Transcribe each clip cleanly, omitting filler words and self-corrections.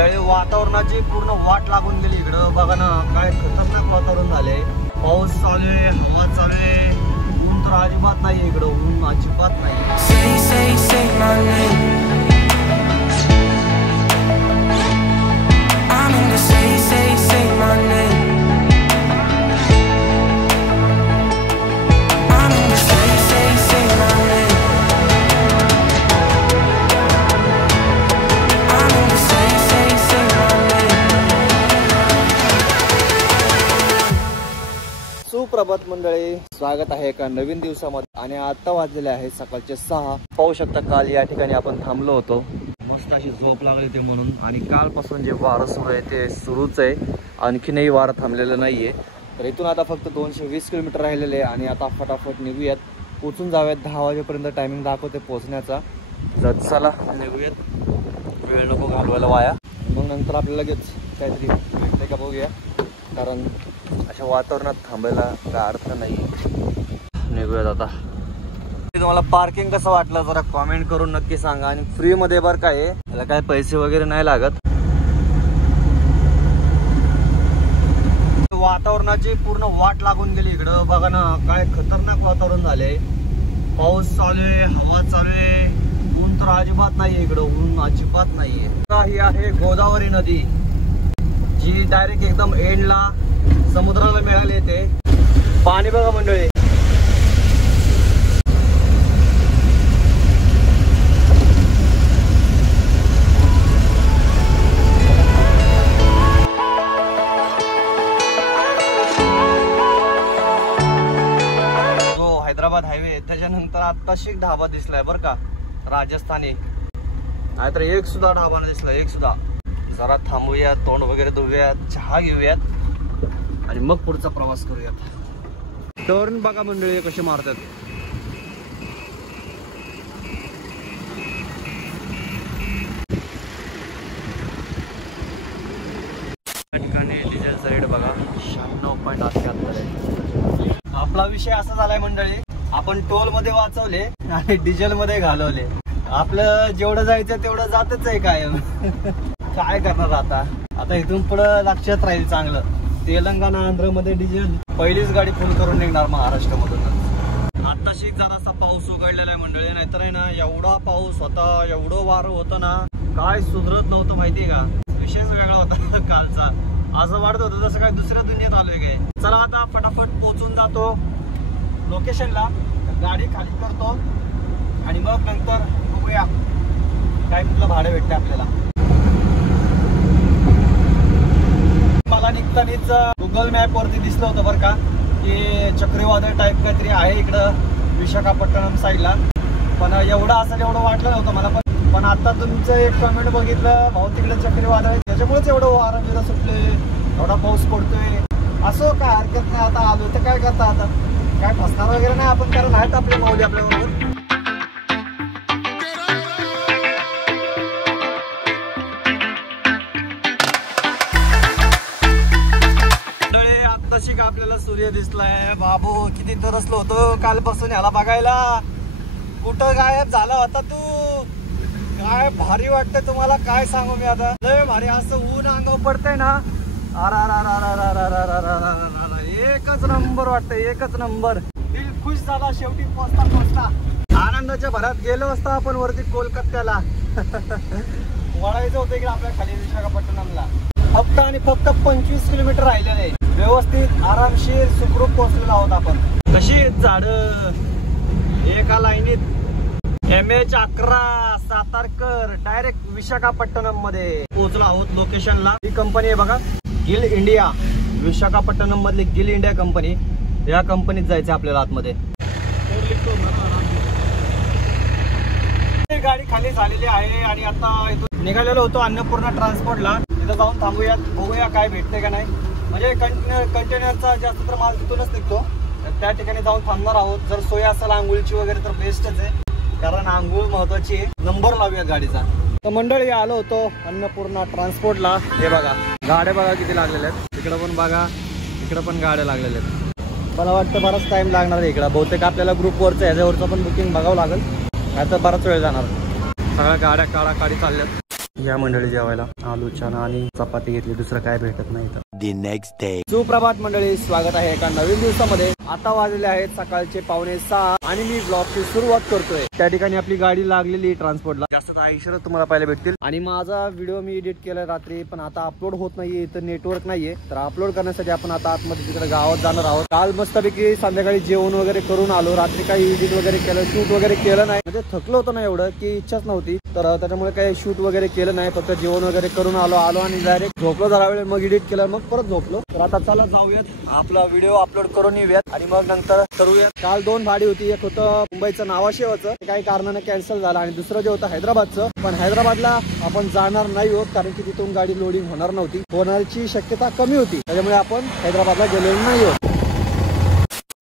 मंडळी वातावरणाची पूर्ण वाट लागून गेली इकडं बघा ना, काय खतरनाक वातावरण झालंय. पाऊस चालू आहे, हवा चालू आहे, ऊन तर अजिबात नाही इकडं, ऊन अजिबात नाही. सुप्रभात मंडळी, स्वागत आहे एका नवीन दिवसामध्ये. आणि आता वाजलेले आहे सकाळचे 6. पाहू शकता काल या ठिकाणी आपण थांबलो होतो, मस्त अशी झोप लागली ते म्हणून. आणि कालपासून जे वारं सुरू आहे ते सुरूच आहे, आणखीनही वारं थांबलेलं नाहीये. तर इथून आता फक्त 220 किलोमीटर राहिलेले आहे आणि आता फटाफट निघूयात, पोचून जाऊयात. 10 वाजेपर्यंत टायमिंग दाखवते पोहोचण्याचा. तर चला निघूयात, वेळ नको घालवायला वाया. मग नंतर आपल्याला लगेच काहीतरी भेटते का बघूया, कारण अशा वातावरणात थांबायला काय अर्थ नाही. निघूयात आता. तुम्हाला पार्किंग कसं वाटलं जरा कॉमेंट करून नक्की सांगा. आणि फ्री मध्ये बरं काय, याला काय पैसे वगैरे नाही लागत. वातावरणाची पूर्ण वाट लागून गेली इकडं बघा ना, काय खतरनाक वातावरण झालंय. पाऊस चालू आहे, हवा चालू आहे, ऊन तर अजिबात नाहीये इकडं, ऊन अजिबात नाहीये. ही आहे गोदावरी नदी, जी डायरेक्ट एकदम एंडला समुद्राला मिळाले. ते पाणी बघा मंडळी. जो हैदराबाद हायवे त्याच्यानंतर आत्ताशी ढाबा दिसलाय बर का, राजस्थानी. नाहीतर एक सुद्धा ढाबा नाही दिसला, एक सुद्धा. जरा थांबूयात, तोंड वगैरे धुऊयात, चहा घेऊयात आणि मग पुढचा प्रवास करूयात. टर्न बघा मंडळी कसे मारतात. ठिकाणी डिझेलचा रेट बघा 96.78. आपला विषय असा झालाय मंडळी, आपण टोल मध्ये वाचवले आणि डिझेल मध्ये घालवले. आपलं जेवढं जायचं तेवढं जातच आहे कायम. काय करणार आता इथून पुढं लक्षात राहील चांगलं. तेलंगणा आंध्र मध्ये डिझेल पहिलीच गाडी फुल करून निघणार महाराष्ट्रामधून. आताशी जरासा पाऊस उघडलेला आहे मंडळी, नाहीतर आहे ना एवढा पाऊस होता, एवढं वारं होतं ना, काय सुधरत नव्हतं माहितीये का. विषयच वेगळा होता कालचा. असं वाटत होतं जसं काय दुसऱ्या दुनियेत आलोय काय. चला आता फटाफट पोहोचून जातो लोकेशनला, गाडी खाली करतो आणि मग नंतर बघूया काय कुठलं भाडं भेटतं आपल्याला. मला निघतानीच गुगल मॅप वरती दिसलं होतं बरं का, की चक्रीवादळ टाईप काहीतरी आहे इकडं विशाखापट्टणम साईडला. पण एवढं असेल एवढं वाटलं नव्हतं मला. पण आता तुमचं एक कमेंट बघितलं, भाऊ तिकडे चक्रीवादळ आहे, त्याच्यामुळेच एवढं वारं बिरं सुटले, एवढा पाऊस पडतोय. असो काय हरकत नाही, आता आलो तर काय करता, आता काय फसणार वगैरे नाही आपण, कारण आहेत आपले माऊली आपल्याबरोबर. आत्ताशी का आपल्याला सूर्य दिसलाय. बाबू किती तरसलो होतो कालपासून ह्याला बघायला. कुठं गायब झाला होता तू. काय भारी वाटतंय तुम्हाला, काय सांगू मी आता. लय भारी असं ऊन अंगावर पडतंय ना, एकच नंबर वाटतंय, एकच नंबर. दिल खुश झाला शेवटी पोचता. आनंदाच्या भरात गेलो असता आपण वरती कोलकात्याला. वळायचं होतं इकडे आपल्या खाली विशाखापट्टणमला. फक्त आणि फक्त 25 किलोमीटर राहिलेले आहे. व्यवस्थित आरामशीर सुखरूप पोहोचलेलो आहोत आपण. कशी झाड एका लाईनीत. MH11 सातारकर डायरेक्ट विशाखापट्टणम मध्ये पोहोचलो आहोत लोकेशनला. ही कंपनी आहे बघा, गिल इंडिया. विशाखापट्टणम मधली गिल इंडिया कंपनी. या कंपनीत जायचं आपल्याला आतमध्ये. गाडी खाली झालेली आहे आणि आता इथून निघालेलो होतो अन्नपूर्णा ट्रान्सपोर्टला. तिथं जाऊन थांबूयात, बघूया काय भेटते का नाही. म्हणजे कंटेनरचा जास्त तर माल तिथूनच निघतो, त्या ठिकाणी जाऊन थांबणार आहोत. जर सोय असेल आंघोळीची वगैरे तर बेस्टच आहे, कारण आंघोळ महत्वाची आहे. नंबर लावूया गाडीचा. तर मंडळी आलो होतो अन्नपूर्णा ट्रान्सपोर्टला. हे बघा गाड्या बघा किती लागलेल्या आहेत. तिकडं पण बघा, इकडं पण गाड्या लागलेल्या आहेत. मला वाटतं बराच टाइम लागणार आहे इकडं. बहुतेक आपल्याला ग्रुपवरचं ह्याच्यावरचं पण बुकिंग बघावं लागेल, नाही तर बराच वेळ जाणार. सगळ्या गाड्या काढा काढी चालल्यात. या मंडळी जेवायला आलू चना आणि चपाती घेतली, दुसरं काय भेटत नाही तर. The next day. सुप्रभात मंडळी, स्वागत आहे एका नवीन दिवसामध्ये. आता वाजले आहेत सकाळचे 5:45 आणि मी ब्लॉगची सुरुवात करतोय. त्या ठिकाणी आपली गाडी लागलेली ट्रान्सपोर्टला. जास्त ऐश्वर तुम्हाला पाहायला भेटतील. आणि माझा व्हिडिओ मी एडिट केलाय रात्री, पण आता अपलोड होत नाहीये, इथं नेटवर्क नाहीये. तर अपलोड करण्यासाठी आपण आता आतमध्ये तिकडे गावात जाणार आहोत. काल मस्तपैकी संध्याकाळी जेवण वगैरे करून आलो. रात्री काही एडिट वगैरे केलं, शूट वगैरे केलं नाही. म्हणजे थकलो होतो ना एवढं की इच्छाच नव्हती, तर त्याच्यामुळे काही शूट वगैरे केलं नाही. फक्त जेवण वगैरे करून आलो आणि डायरेक्ट झोपलो जरा वेळ, मग एडिट केलं, मग परत झोपलो. तर आता चला जाऊयात, आपला व्हिडिओ अपलोड करून येऊयात आणि मग नंतर करूयात. काल 2 भाडी होती, एक होतं मुंबईचं नावाशेवाचं, काही कारणाने कॅन्सल झालं, आणि दुसरं जे होतं हैदराबादचं. पण हैदराबादला आपण जाणार नाही होत, कारण की तिथून गाडी लोडिंग होणार नव्हती, होण्याची शक्यता कमी होती. त्याच्यामुळे आपण हैदराबादला गेलेलो नाही होत.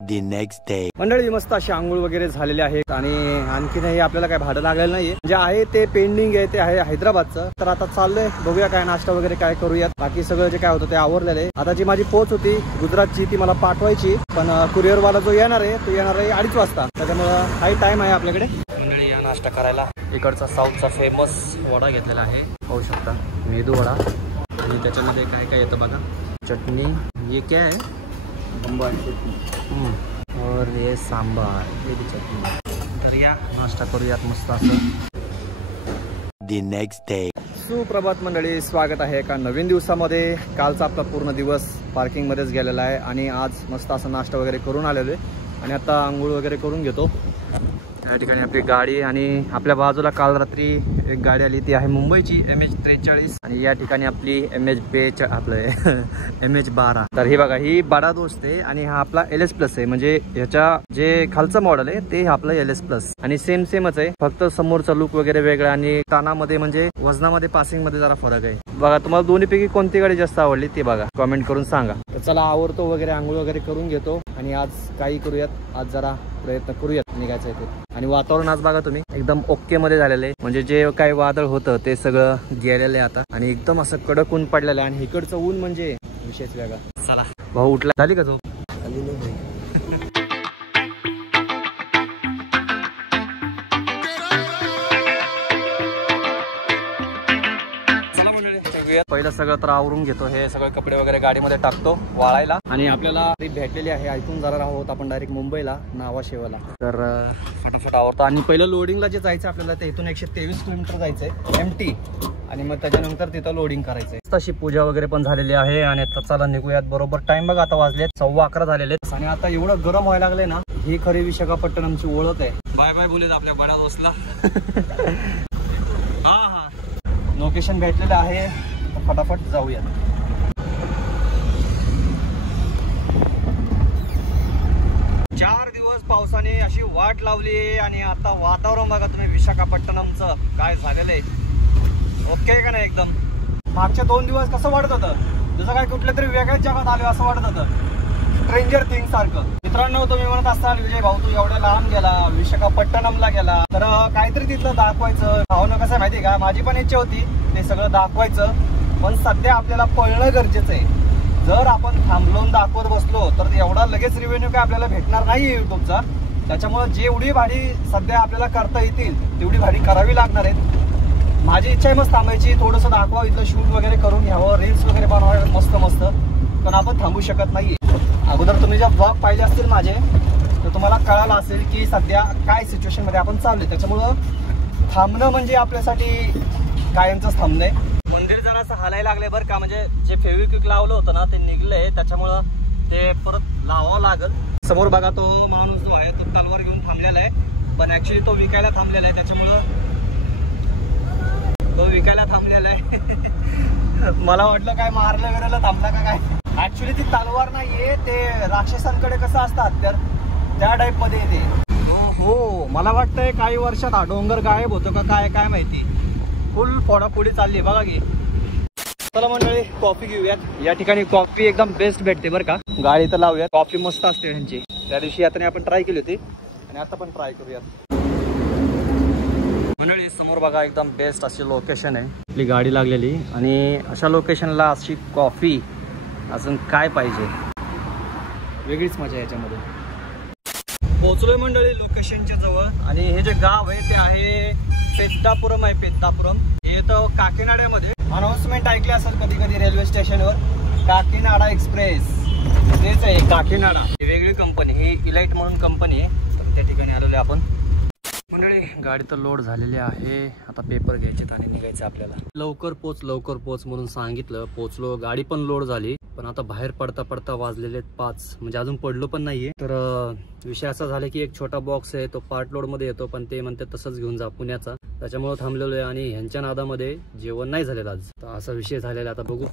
The next day. मंडळी मस्त अशी आंघोळ वगैरे झालेले आहेत आणि आणखीनही आपल्याला काय भाडं लागलेलं नाहीये. जे आहे ते पेंडिंग आहे, ते आहे हैदराबादचं. तर आता चाललंय, बघूया काय नाश्ता वगैरे काय करूयात. बाकी सगळं जे काय होतं ते आवरलेलं आहे. आता जी माझी पोच होती गुजरातची, ती मला पाठवायची, पण कुरिअर वाला जो येणार आहे तो येणार आहे 2:30 वाजता. त्याच्यामुळं काही टाइम आहे आपल्याकडे. मंडळी या नाश्ता करायला इकडचा साऊथचा फेमस वडा घेतलेला आहे, पाहू शकता, मेदू वडा. आणि त्याच्यामध्ये काय काय येतं बघा, चटणी, ये क्या है, और ये सांबार, ये भी चटणी. तर या नाश्ता करूयात मस्त असं. The next day. सुप्रभात मंडळी, स्वागत आहे एका नवीन दिवसामध्ये. कालचा आपला पूर्ण दिवस पार्किंगमध्येच गेलेला आहे आणि आज मस्त असं नाश्ता वगैरे करून आलेलो आहे आणि आता आंघोळ वगैरे करून घेतो. या ठिकाणी आपली गाडी, आणि आपल्या बाजूला काल रात्री एक गाडी आली, ती आहे मुंबईची MH43, आणि या ठिकाणी आपली MH42 आपलं MH12. तर हे बघा, ही बडा दोस्त आहे आणि हा आपला LS प्लस आहे. म्हणजे ह्याच्या जे खालचं मॉडेल आहे ते आपलं LS प्लस, आणि सेमच आहे, फक्त समोरचा लुक वगैरे वेगळा आणि तानामध्ये म्हणजे वजनामध्ये, पासिंग मध्ये जरा फरक आहे. बघा, तुम्हाला दोन्हीपैकी कोणती गाडी जास्त आवडली ते बघा, कमेंट करून सांगा. तर चला आवडतो वगैरे, आंघोळ वगैरे करून घेतो आणि आज काही करूयात, आज जरा प्रयत्न करूयात निघायचं आहे ते. आणि वातावरण आज बघा तुम्ही एकदम ओके मध्ये झालेलं आहे. म्हणजे जे काही वादळ होतं ते सगळं गेलेलं आहे आता, आणि एकदम असं कडक ऊन पडलेलं आहे. आणि इकडचं ऊन म्हणजे विशेष वेगळा. चला भाऊ, उठला, झाली का झोप? पहिलं सगळं तर आवरून घेतो, हे सगळे कपडे वगैरे गाडीमध्ये टाकतो वाळायला. आणि आपल्याला भेटलेली आहे, ऐकून जाणार आहोत आपण डायरेक्ट मुंबईला, नावाशेवाला. तर फटाफट आवडतो. आणि पहिलं लोडिंगला जे जायचं आपल्याला, ते इथून 123 किलोमीटर जायचंय MT, आणि मग त्याच्यानंतर तिथं लोडिंग करायचंय. तशी पूजा वगैरे पण झालेली आहे आणि आता चला निघूयात. बरोबर टाइम बघा, आता वाजलेत 11:15 झालेले. आणि आता एवढं गरम व्हायला लागलंय ना, ही खरी विशाखापट्टणमची ओळख आहे. बाय बाय बोलत आपल्या बड्या दोस्तला. हा लोकेशन भेटलेलं आहे, फटाफट जाऊया. चार दिवस पावसाने अशी वाट लावली आणि आता वातावरण बघा तुम्ही विशाखापट्टणमचं काय झालेलं आहे. ओके का नाही एकदम. मागच्या 2 दिवस कसं वाटत होतं, जसं काय कुठल्या तरी वेगळ्याच जगात आलो असं वाटत होतं, स्ट्रेंजर थिंग सारखं. मित्रांनो, तुम्ही म्हणत असाल विजय भाऊ तू एवढ्या लांब गेला, विशाखापट्टणमला गेला, तर काहीतरी तिथलं दाखवायचं. भावना कसं आहे माहिती का, माझी पण इच्छा होती ते सगळं दाखवायचं, पण सध्या आपल्याला पळणं गरजेचं आहे. जर आपण थांबवून दाखवत बसलो तर एवढा लगेच रिव्हेन्यू काय आपल्याला भेटणार नाही युट्यूबचा. त्याच्यामुळे जेवढी भाडी सध्या आपल्याला करता येतील तेवढी भाडी करावी लागणार आहे. माझी इच्छा आहे मस्त थांबायची, थोडंसं दाखवा, इथलं शूट वगैरे करून घ्यावं, रील्स वगैरे बनवावं मस्त मस्त, पण आपण थांबू शकत नाही. अगोदर तुम्ही ज्या ब्लॉग पाहिले असतील माझे, तर तुम्हाला कळालं असेल की सध्या काय सिच्युएशन मध्ये आपण चाललोय. त्याच्यामुळं थांबणं म्हणजे आपल्यासाठी कायमचंच थांबणंय. मंदिर जरा असं हालायला लागले बरं का, म्हणजे जे फेविक्विक लावलं होतं ना ते निघलंय, त्याच्यामुळं ते परत लावावं लागल. समोर बघा तो माणूस जो आहे तो तलवार घेऊन थांबलेला आहे, पण ऍक्च्युली तो विकायला थांबलेला आहे. त्याच्यामुळं तो विकायला थांबलेला आहे. मला वाटलं काय मारलं वगैरे थांबला का काय. ऍक्च्युली ती तलवार नाहीये, ते राक्षसांकडे कसं असतात तर त्या टाईप मध्ये येते. हो, मला वाटतंय काही वर्षात हा डोंगर गायब होतो का काय, काय माहिती. फुल फोडाफोडी चालली बघा की. चला मंडळी, कॉफी घेऊयात. या ठिकाणी कॉफी एकदम बेस्ट भेटते बरं का. गाडी तर लावूयात, कॉफी मस्त असते त्यांची. त्या दिवशी यात्रेने आपण ट्राय केली होती आणि आता पण ट्राय करूयात. मंडळी समोर बघा एकदम बेस्ट अशी लोकेशन आहे, आपली गाडी लागलेली, आणि अशा लोकेशनला अशी कॉफी अजून काय पाहिजे. वेगळीच मजा आहे याच्यामध्ये. पोहोचलोय मंडळी लोकेशनच्या जवळ, आणि हे जे गाव आहे ते आहे पेद्दापुरम आहे. पेद्दापुरम हे येतो काकीनाड्यामध्ये. अनाउन्समेंट ऐकली असेल कधी कधी रेल्वे स्टेशनवर, काकीनाडा एक्सप्रेस. तेच आहे काकीनाडा. ही वेगळी कंपनी, ही इलाइट म्हणून कंपनी आहे. त्या ठिकाणी आलेलो आहे आपण. मंडळी गाडी तर लोड झालेली आहे. आता पेपर घ्यायचे आणि निघायचं आपल्याला. लवकर पोच म्हणून सांगितलं. पोचलो, गाडी पण लोड झाली. पण आता बाहेर पडता पडता वाजलेले 5, म्हणजे अजून पडलो पण नाहीये. तर विषय असा झाला की एक छोटा बॉक्स आहे, तो पार्ट लोड मध्ये येतो, पण ते म्हणते तसंच घेऊन जा पुण्याचा. त्याच्यामुळे थांबलेलो आहे आणि ह्यांच्या नादामध्ये जेवण नाही झालेलं आज. तर असा विषय झालेला. आता बघू.